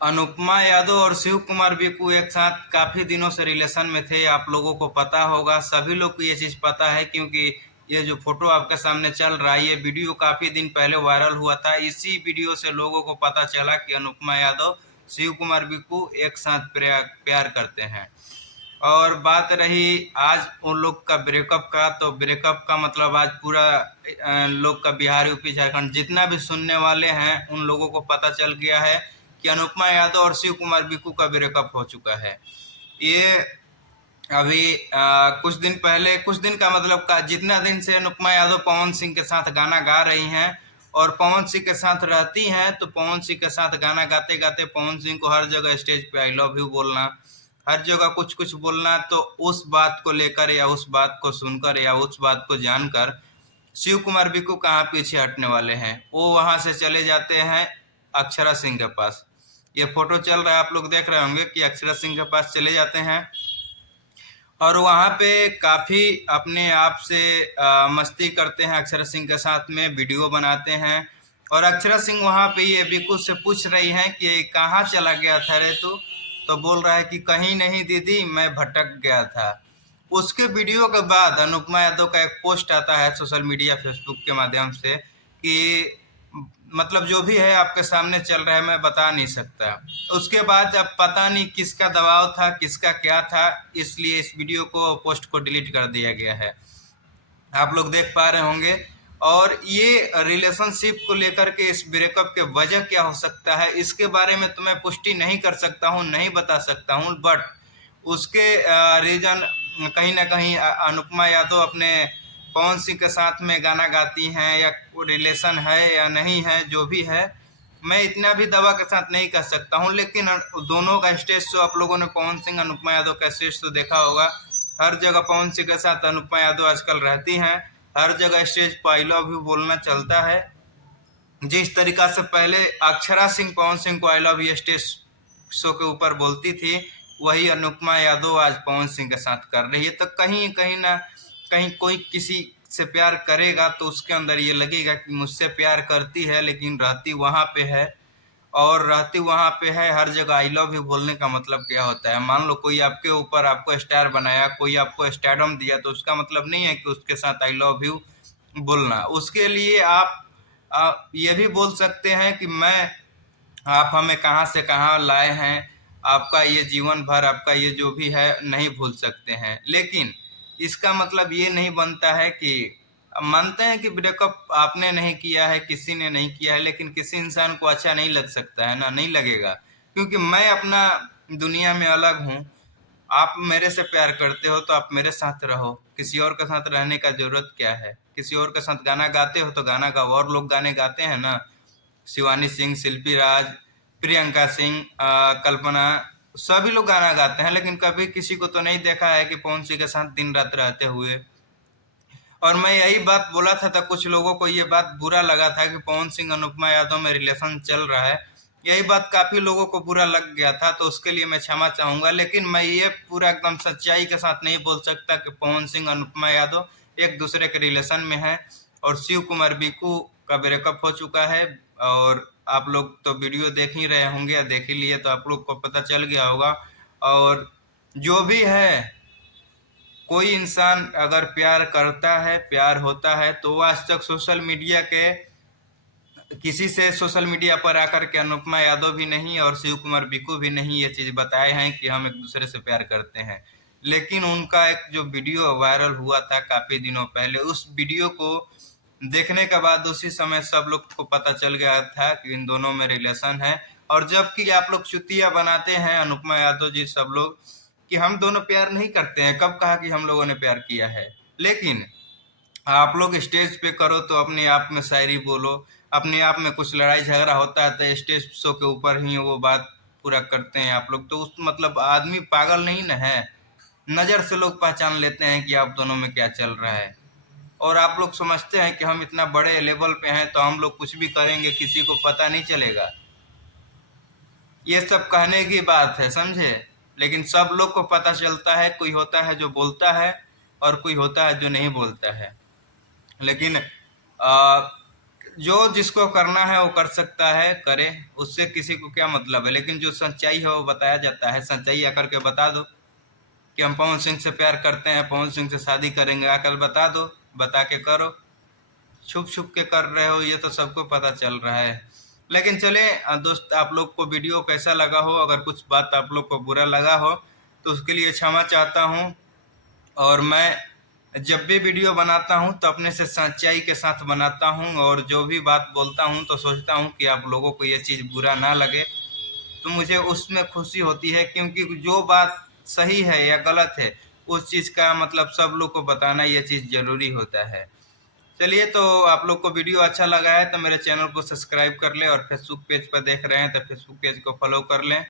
अनुपमा यादव और शिव कुमार बिकू एक साथ काफी दिनों से रिलेशन में थे। आप लोगों को पता होगा, सभी लोग को ये चीज पता है, क्योंकि ये जो फोटो आपके सामने चल रहा है, ये वीडियो काफी दिन पहले वायरल हुआ था। इसी वीडियो से लोगों को पता चला कि अनुपमा यादव शिव कुमार बिकू एक साथ प्यार करते हैं। और बात रही आज उन लोग का ब्रेकअप का, तो ब्रेकअप का मतलब आज पूरा लोग का, बिहार यूपी झारखंड जितना भी सुनने वाले हैं उन लोगों को पता चल गया है कि अनुपमा यादव और शिव कुमार बिकू का ब्रेकअप हो चुका है। ये अभी कुछ दिन पहले, कुछ दिन का मतलब का जितना दिन से अनुपमा यादव पवन सिंह के साथ गाना गा रही हैं और पवन सिंह के साथ रहती हैं, तो पवन सिंह के साथ गाना गाते गाते पवन सिंह को हर जगह स्टेज पे आई लव यू बोलना, हर जगह कुछ कुछ बोलना। तो उस बात को लेकर या उस बात को सुनकर या उस बात को जानकर शिव कुमार बिकू कहाँ पीछे हटने वाले हैं। वो वहां से चले जाते हैं अक्षरा सिंह के पास। ये फोटो चल रहा है, आप लोग देख रहे होंगे कि अक्षरा सिंह के पास चले जाते हैं और वहाँ पे काफी अपने आप से मस्ती करते हैं। अक्षरा सिंह के साथ में वीडियो बनाते हैं और अक्षरा सिंह वहाँ पे ये बिल्कुल से पूछ रही हैं कि कहाँ चला गया था रे तू, तो बोल रहा है कि कहीं नहीं दीदी, मैं भटक गया था। उसके वीडियो के बाद अनुपमा यादव का एक पोस्ट आता है सोशल मीडिया फेसबुक के माध्यम से कि मतलब जो भी है आपके सामने चल रहा है, मैं बता नहीं सकता। उसके बाद अब पता नहीं किसका दबाव था, किसका क्या था, इसलिए इस वीडियो को, पोस्ट को डिलीट कर दिया गया है। आप लोग देख पा रहे होंगे। और ये रिलेशनशिप को लेकर के इस ब्रेकअप के वजह क्या हो सकता है, इसके बारे में तो मैं पुष्टि नहीं कर सकता हूँ, नहीं बता सकता हूँ, बट उसके रीजन कहीं ना कहीं अनुपमा यादव अपने पवन सिंह के साथ में गाना गाती हैं या रिलेशन है या नहीं है, जो भी है मैं इतना भी दवा के साथ नहीं कह सकता हूँ। लेकिन दोनों का स्टेज शो आप लोगों ने पवन सिंह अनुपमा यादव का स्टेज शो देखा होगा। हर जगह पवन सिंह के साथ अनुपमा यादव आजकल रहती हैं, हर जगह स्टेज पर आई लव यू बोलना चलता है। जिस तरीका से पहले अक्षरा सिंह पवन सिंह को I love you stage show के ऊपर बोलती थी, वही अनुपमा यादव आज पवन सिंह के साथ कर रही है। तो कहीं कहीं ना कहीं कोई किसी से प्यार करेगा तो उसके अंदर ये लगेगा कि मुझसे प्यार करती है, लेकिन रहती वहां पे है। और रहती वहां पे है, हर जगह आई लव यू बोलने का मतलब क्या होता है। मान लो कोई आपके ऊपर, आपको स्टार बनाया, कोई आपको स्टारडम दिया, तो उसका मतलब नहीं है कि उसके साथ आई लव यू बोलना। उसके लिए आप ये भी बोल सकते हैं कि आप हमें कहाँ से कहाँ लाए हैं, आपका ये जीवन भर, आपका ये जो भी है नहीं भूल सकते हैं। लेकिन इसका मतलब ये नहीं बनता है कि मानते हैं कि ब्रेकअप आपने नहीं किया है, किसी ने नहीं किया है, लेकिन किसी इंसान को अच्छा नहीं लग सकता है ना, नहीं लगेगा। क्योंकि मैं अपना दुनिया में अलग हूँ। आप मेरे से प्यार करते हो तो आप मेरे साथ रहो, किसी और के साथ रहने का जरूरत क्या है। किसी और के साथ गाना गाते हो तो गाना गाओ, और लोग गाने गाते हैं ना, शिवानी सिंह, शिल्पी राज, प्रियंका सिंह, कल्पना, सभी लोग गाना गाते हैं। लेकिन कभी किसी को तो नहीं देखा है कि पवन सिंह के साथ दिन रात रहते हुए। और मैं यही बात बोला था कुछ लोगों को ये बात बुरा लगा था कि पवन सिंह अनुपमा यादव में रिलेशन चल रहा है। यही बात काफी लोगों को बुरा लग गया था, तो उसके लिए मैं क्षमा चाहूंगा। लेकिन मैं ये पूरा एकदम सच्चाई के साथ नहीं बोल सकता कि पवन सिंह अनुपमा यादव एक दूसरे के रिलेशन में है। और शिव कुमार बिकू का ब्रेकअप हो चुका है। और आप लोग तो वीडियो देख ही रहे होंगे या देख ही लिए, तो आप लोग को पता चल गया होगा। और जो भी है, कोई इंसान अगर प्यार करता है, प्यार होता है, तो वो आज तक सोशल मीडिया के किसी से, सोशल मीडिया पर आकर के अनुपमा यादव भी नहीं और शिव कुमार बिकू भी नहीं ये चीज बताए हैं कि हम एक दूसरे से प्यार करते हैं। लेकिन उनका एक जो वीडियो वायरल हुआ था काफी दिनों पहले, उस वीडियो को देखने के बाद उसी समय सब लोग को पता चल गया था कि इन दोनों में रिलेशन है। और जबकि आप लोग चुतिया बनाते हैं अनुपमा यादव जी सब लोग कि हम दोनों प्यार नहीं करते हैं, कब कहा कि हम लोगों ने प्यार किया है। लेकिन आप लोग स्टेज पे करो तो अपने आप में शायरी बोलो, अपने आप में कुछ लड़ाई झगड़ा होता है तो स्टेज शो के ऊपर ही वो बात पूरा करते हैं आप लोग। तो उस मतलब आदमी पागल नहीं ना है, नजर से लोग पहचान लेते हैं कि आप दोनों में क्या चल रहा है। और आप लोग समझते हैं कि हम इतना बड़े लेवल पे हैं तो हम लोग कुछ भी करेंगे किसी को पता नहीं चलेगा। ये सब कहने की बात है, समझे। लेकिन सब लोग को पता चलता है, कोई होता है जो बोलता है और कोई होता है जो नहीं बोलता है। लेकिन आ, जो जिसको करना है वो कर सकता है, करे, उससे किसी को क्या मतलब है। लेकिन जो सच्चाई है वो बताया जाता है। सच्चाई आकर के बता दो कि हम पवन सिंह से प्यार करते हैं, पवन सिंह से शादी करेंगे, आकर बता दो, बता के करो। छुप छुप के कर रहे हो ये तो सबको पता चल रहा है। लेकिन चले दोस्त, आप लोग को वीडियो कैसा लगा हो, अगर कुछ बात आप लोग को बुरा लगा हो तो उसके लिए क्षमा चाहता हूँ। और मैं जब भी वीडियो बनाता हूँ तो अपने से सच्चाई के साथ बनाता हूँ, और जो भी बात बोलता हूँ तो सोचता हूँ कि आप लोगों को ये चीज़ बुरा ना लगे, तो मुझे उसमें खुशी होती है। क्योंकि जो बात सही है या गलत है, उस चीज़ का मतलब सब लोग को बताना ये चीज़ ज़रूरी होता है। चलिए, तो आप लोग को वीडियो अच्छा लगा है तो मेरे चैनल को सब्सक्राइब कर लें, और फेसबुक पेज पर देख रहे हैं तो फेसबुक पेज को फॉलो कर लें।